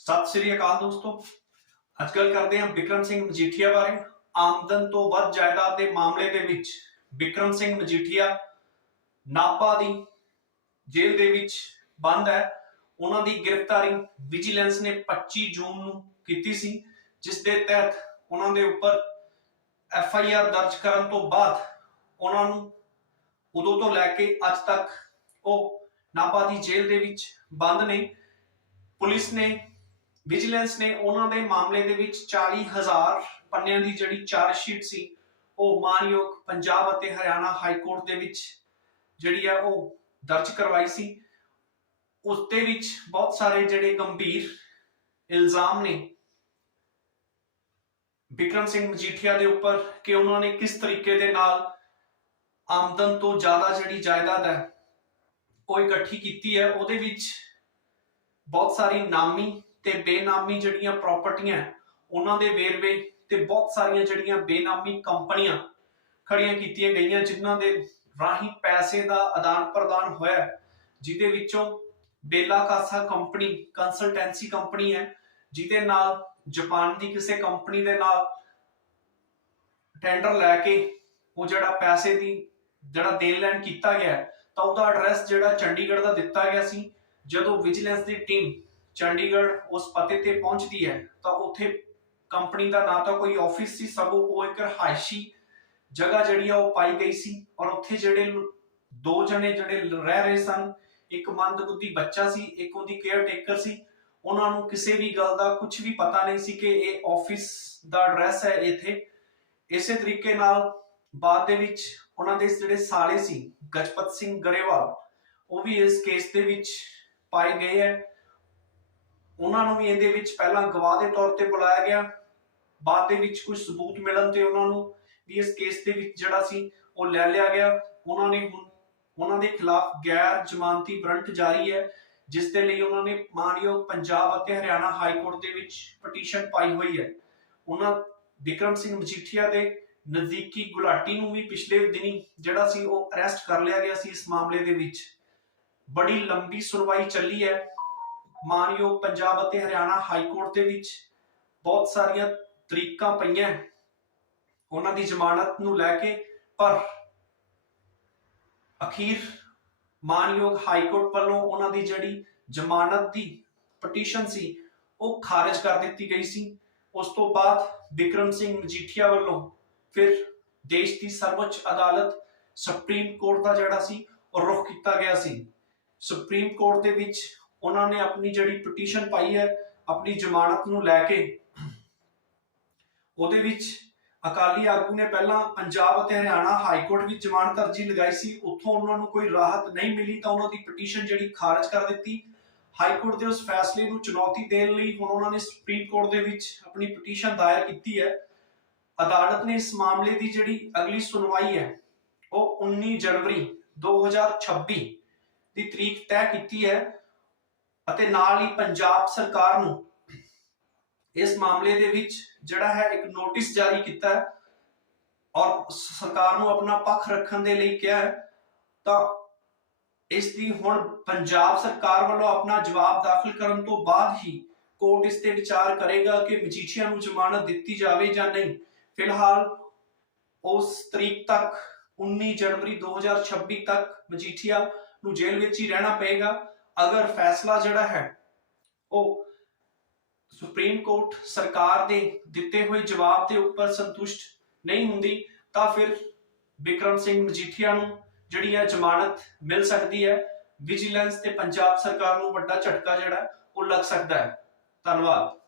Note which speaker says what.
Speaker 1: ਸਤਿ ਸ੍ਰੀ ਅਕਾਲ ਦੋਸਤੋ। ਅੱਜ ਗੱਲ ਕਰਦੇ ਹਾਂ ਵਿਕਰਮ ਸਿੰਘ ਮਜੀਠੀਆ ਬਾਰੇ। ਆਮਦਨ ਤੋਂ ਵੱਧ ਜਾਇਦਾਦ ਦੇ ਮਾਮਲੇ ਦੇ ਵਿੱਚ ਵਿਕਰਮ ਸਿੰਘ ਮਜੀਠੀਆ ਨਾਪਾ ਦੀ ਜੇਲ੍ਹ ਦੇ ਵਿੱਚ ਬੰਦ ਹੈ। ਉਹਨਾਂ ਦੀ ਗ੍ਰਿਫਤਾਰੀ ਵਿਜੀਲੈਂਸ ਨੇ 25 ਜੂਨ ਨੂੰ ਕੀਤੀ ਸੀ, ਜਿਸ ਦੇ ਤਹਿਤ ਉਹਨਾਂ ਦੇ ਉੱਪਰ ਐਫ ਆਈ ਆਰ ਦਰਜ ਕਰਨ ਤੋਂ ਬਾਅਦ ਉਹਨਾਂ ਨੂੰ ਉਦੋਂ ਤੋਂ ਲੈ ਕੇ ਅੱਜ ਤੱਕ ਉਹ ਨਾਪਾ ਦੀ ਜੇਲ੍ਹ ਦੇ ਵਿੱਚ ਬੰਦ ਨੇ। ਪੁਲਿਸ ਨੇ ਵਿਜੀਲੈਂਸ ਨੇ ਉਹਨਾਂ ਦੇ ਮਾਮਲੇ ਦੇ ਵਿੱਚ 40000 ਪੰਨਿਆਂ ਦੀ ਜਿਹੜੀ ਚਾਰਜ ਸ਼ੀਟ ਸੀ, ਉਹ ਮਾਨਯੋਗ ਪੰਜਾਬ ਅਤੇ ਹਰਿਆਣਾ ਹਾਈ ਕੋਰਟ ਦੇ ਵਿੱਚ ਜਿਹੜੀ ਆ ਉਹ ਦਰਜ ਕਰਵਾਈ ਸੀ। ਉਸ ਦੇ ਵਿੱਚ ਬਹੁਤ ਸਾਰੇ ਜਿਹੜੇ ਗੰਭੀਰ ਇਲਜ਼ਾਮ ਨੇ। ਵਿਕਰਮ ਸਿੰਘ ਮਜੀਠੀਆ ਦੇ ਉੱਪਰ ਕਿ ਉਹਨਾਂ ਨੇ ਕਿਸ ਤਰੀਕੇ ਦੇ ਨਾਲ ਆਮਦਨ ਤੋਂ ਜ਼ਿਆਦਾ ਜਿਹੜੀ ਜਾਇਦਾਦ ਹੈ, ਉਹ ਇਕੱਠੀ ਕੀਤੀ ਹੈ। ਉਹਦੇ ਵਿੱਚ ਬਹੁਤ ਸਾਰੀ ਨਾਮੀ ਤੇ ਬੇਨਾਮੀ ਜਿਹੜੀਆਂ ਪ੍ਰਾਪਰਟੀਆਂ ਉਹਨਾਂ ਦੇ ਵੇਰਵੇ ਤੇ ਬਹੁਤ ਸਾਰੀਆਂ ਜਿਹੜੀਆਂ ਬੇਨਾਮੀ ਕੰਪਨੀਆਂ ਖੜੀਆਂ ਕੀਤੀਆਂ ਗਈਆਂ, ਜਿਨ੍ਹਾਂ ਦੇ ਰਾਹੀਂ ਪੈਸੇ ਦਾ ਆਦਾਨ ਪ੍ਰਦਾਨ ਹੋਇਆ ਜਿਹਦੇ ਵਿੱਚੋਂ Bella Casa company consultancy company ਹੈ, ਜਿਹਦੇ ਨਾਲ, ਜਾਪਾਨ ਦੀ ਕਿਸੇ ਕੰਪਨੀ ਦੇ ਨਾਲ ਟੈਂਡਰ ਲੈ ਕੇ ਉਹ ਜਿਹੜਾ ਪੈਸੇ ਦੀ, ਜਿਹੜਾ ਦੇਣ ਲੈਣ ਕੀਤਾ ਗਿਆ ਤਾਂ ਉਹਦਾ ਐਡਰੈਸ ਜਿਹੜਾ ਚੰਡੀਗੜ੍ਹ ਦਾ ਦਿੱਤਾ ਗਿਆ ਸੀ, ਜਦੋਂ ਵਿਜੀਲੈਂਸ ਦੀ ਟੀਮ ਚੰਡੀਗੜ੍ਹ ਉਸ ਪਤੇ ਤੇ ਪਹੁੰਚਦੀ ਹੈ, ਤਾਂ ਉੱਥੇ ਕੰਪਨੀ ਦਾ ਨਾ ਤਾਂ ਕੋਈ ਆਫਿਸ ਸੀ, ਸਗੋਂ ਉਹ ਇੱਕ ਰਹਾਇਸ਼ੀ ਜਗ੍ਹਾ ਜਿਹੜੀ ਆ ਉਹ ਪਾਈ ਗਈ ਸੀ ਔਰ ਉੱਥੇ ਜਿਹੜੇ ਦੋ ਜਣੇ ਜਿਹੜੇ ਰਹਿ ਰਹੇ ਸਨ, ਇੱਕ ਮੰਦਬੁੱਧੀ ਬੱਚਾ ਸੀ, ਇੱਕ ਉਹਦੀ ਕੇਅਰ ਟੇਕਰ ਸੀ, ਉਹਨਾਂ ਨੂੰ ਕਿਸੇ ਵੀ ਗੱਲ ਦਾ ਕੁਝ ਵੀ ਪਤਾ ਨਹੀਂ ਸੀ ਕਿ ਇਹ ਆਫਿਸ ਦਾ ਐਡਰੈਸ ਹੈ ਇੱਥੇ। ਇਸੇ ਤਰੀਕੇ ਨਾਲ ਬਾਅਦ ਦੇ ਵਿੱਚ ਉਹਨਾਂ ਦੇ ਜਿਹੜੇ ਸਾਲੇ ਸੀ, ਗਜਪਤ ਸਿੰਘ ਗਰੇਵਾਲ, ਉਹ ਵੀ ਇਸ ਕੇਸ ਦੇ ਵਿੱਚ ਪਾਏ ਗਏ ਹੈ। ਉਹਨਾਂ ਨੂੰ ਵੀ ਇਹਦੇ ਵਿੱਚ ਪਹਿਲਾਂ ਗਵਾਹ ਦੇ ਤੌਰ ਤੇ ਬੁਲਾਇਆ ਗਿਆ। ਬਾਅਦ ਦੇ ਵਿੱਚ ਕੁਝ ਸਬੂਤ ਮਿਲਣ ਤੇ ਉਹਨਾਂ ਨੂੰ ਵੀ ਇਸ ਕੇਸ ਦੇ ਵਿੱਚ ਜਿਹੜਾ ਸੀ ਉਹ ਲੈ ਲਿਆ ਗਿਆ। ਉਹਨਾਂ ਨੇ ਹੁਣ, ਉਹਨਾਂ ਦੇ ਖਿਲਾਫ ਗੈਰ ਜ਼ਮਾਨਤੀ ਵਾਰੰਟ ਜਾਰੀ ਹੈ, ਜਿਸ ਦੇ ਲਈ ਉਹਨਾਂ ਨੇ ਮਾਨਯੋਗ ਪੰਜਾਬ ਅਤੇ ਹਰਿਆਣਾ ਹਾਈ ਕੋਰਟ ਦੇ ਵਿੱਚ ਪਟੀਸ਼ਨ ਪਾਈ ਹੋਈ ਹੈ। ਉਹਨਾਂ ਵਿਕਰਮ ਸਿੰਘ ਮਜੀਠੀਆ ਦੇ ਨਜ਼ਦੀਕੀ ਗੁਲਾਟੀ ਨੂੰ ਵੀ ਪਿਛਲੇ ਦਿਨੀ ਜਿਹੜਾ ਸੀ ਉਹ ਅਰੈਸਟ ਕਰ ਲਿਆ ਗਿਆ ਸੀ ਇਸ ਮਾਮਲੇ ਦੇ ਵਿੱਚ। ਬੜੀ ਲੰਬੀ ਸੁਣਵਾਈ ਚੱਲੀ ਹੈ। ਮਾਨਯੋਗ ਪੰਜਾਬ ਅਤੇ ਹਰਿਆਣਾ ਹਾਈ ਕੋਰਟ ਦੇ ਵਿੱਚ ਬਹੁਤ ਸਾਰੀਆਂ ਤਰੀਕਾਂ ਪਈਆਂ ਉਹਨਾਂ ਦੀ ਜ਼ਮਾਨਤ ਨੂੰ ਲੈ ਕੇ, ਪਰ ਅਖੀਰ ਮਾਨਯੋਗ ਹਾਈ ਕੋਰਟ ਵੱਲੋਂ ਉਹਨਾਂ ਦੀ ਜਿਹੜੀ ਜ਼ਮਾਨਤ ਦੀ ਪਟੀਸ਼ਨ ਸੀ, ਉਹ ਖਾਰਜ ਕਰ ਦਿੱਤੀ ਗਈ ਸੀ। ਉਸ ਤੋਂ ਬਾਅਦ ਵਿਕਰਮ ਸਿੰਘ ਮਜੀਠੀਆ ਵੱਲੋਂ ਫਿਰ ਦੇਸ਼ ਦੀ ਸਰਵਉੱਚ ਅਦਾਲਤ ਸੁਪਰੀਮ ਕੋਰਟ ਦਾ ਜਿਹੜਾ ਸੀ, ਉਹ ਰੁਖ ਕੀਤਾ ਗਿਆ ਸੀ। ਸੁਪਰੀਮ ਕੋਰਟ ਦੇ ਵਿੱਚ ਉਹਨਾਂ ਨੇ ਆਪਣੀ ਜਿਹੜੀ ਪਟੀਸ਼ਨ ਪਾਈ ਹੈ, ਆਪਣੀ ਜ਼ਮਾਨਤ ਨੂੰ ਲੈ ਕੇ ਉਹਦੇ ਵਿੱਚ ਅਕਾਲੀ ਆਗੂ ਨੇ ਪਹਿਲਾਂ ਪੰਜਾਬ ਅਤੇ ਹਰਿਆਣਾ ਹਾਈ ਕੋਰਟ ਵਿੱਚ ਜ਼ਮਾਨਤ ਅਰਜੀ ਲਗਾਈ ਸੀ, ਉੱਥੋਂ ਉਹਨਾਂ ਨੂੰ ਕੋਈ ਰਾਹਤ ਨਹੀਂ ਮਿਲੀ ਤਾਂ ਉਹਨਾਂ ਦੀ ਪਟੀਸ਼ਨ ਜਿਹੜੀ ਖਾਰਜ ਕਰ ਦਿੱਤੀ। ਹਾਈ ਕੋਰਟ ਦੇ ਉਸ ਫੈਸਲੇ ਨੂੰ ਚੁਣੌਤੀ ਦੇਣ ਲਈ ਹੁਣ ਉਹਨਾਂ ਨੇ ਸੁਪਰੀਮ ਕੋਰਟ ਦੇ ਵਿੱਚ ਆਪਣੀ ਪਟੀਸ਼ਨ ਦਾਇਰ ਕੀਤੀ ਹੈ। ਅਦਾਲਤ ਨੇ ਇਸ ਮਾਮਲੇ ਦੀ ਜਿਹੜੀ ਅਗਲੀ ਸੁਣਵਾਈ ਹੈ, ਉਹ 19 ਜਨਵਰੀ 2026 ਦੀ ਤਰੀਕ ਤੈਅ ਕੀਤੀ ਹੈ। ਅਤੇ ਨਾਲ ਹੀ ਪੰਜਾਬ ਸਰਕਾਰ ਨੂੰ ਇਸ ਮਾਮਲੇ ਦੇ ਵਿੱਚ ਜਿਹੜਾ ਹੈ ਇੱਕ ਨੋਟਿਸ ਜਾਰੀ ਕੀਤਾ ਹੈ ਔਰ ਸਰਕਾਰ ਨੂੰ ਆਪਣਾ ਪੱਖ ਰੱਖਣ ਦੇ ਲਈ ਕਿਹਾ ਹੈ, ਤਾਂ ਇਸ ਦੀ ਹੁਣ ਪੰਜਾਬ ਸਰਕਾਰ ਵੱਲੋਂ ਆਪਣਾ ਜਵਾਬ ਦਾਖਲ ਕਰਨ ਤੋਂ ਬਾਅਦ ਹੀ ਕੋਰਟ ਇਸ ਤੇ ਵਿਚਾਰ ਕਰੇਗਾ ਕਿ ਮਜੀਠੀਆ ਨੂੰ ਜ਼ਮਾਨਤ ਦਿੱਤੀ ਜਾਵੇ ਜਾਂ ਨਹੀਂ। ਫਿਲਹਾਲ ਉਸ ਤਰੀਕ ਤੱਕ 19 ਜਨਵਰੀ 2026 ਤੱਕ ਮਜੀਠੀਆ ਨੂੰ ਜੇਲ੍ਹ ਵਿੱਚ ਹੀ ਰਹਿਣਾ ਪਏਗਾ। ਅਗਰ ਫੈਸਲਾ ਜਿਹੜਾ ਹੈ, ਉਹ ਸੁਪਰੀਮ ਕੋਰਟ ਸਰਕਾਰ ਦੇ ਦਿੱਤੇ ਹੋਏ ਜਵਾਬ ਦੇ ਉੱਪਰ ਸੰਤੁਸ਼ਟ ਨਹੀਂ ਹੁੰਦੀ, ਤਾਂ ਫਿਰ ਵਿਕਰਮ ਸਿੰਘ ਮਜੀਠੀਆ ਨੂੰ ਜਿਹੜੀ ਹੈ ਜ਼ਮਾਨਤ ਮਿਲ ਸਕਦੀ ਹੈ। ਵਿਜੀਲੈਂਸ ਤੇ ਪੰਜਾਬ ਸਰਕਾਰ ਨੂੰ ਵੱਡਾ ਝਟਕਾ ਜਿਹੜਾ, ਉਹ ਲੱਗ ਸਕਦਾ ਹੈ। ਧੰਨਵਾਦ।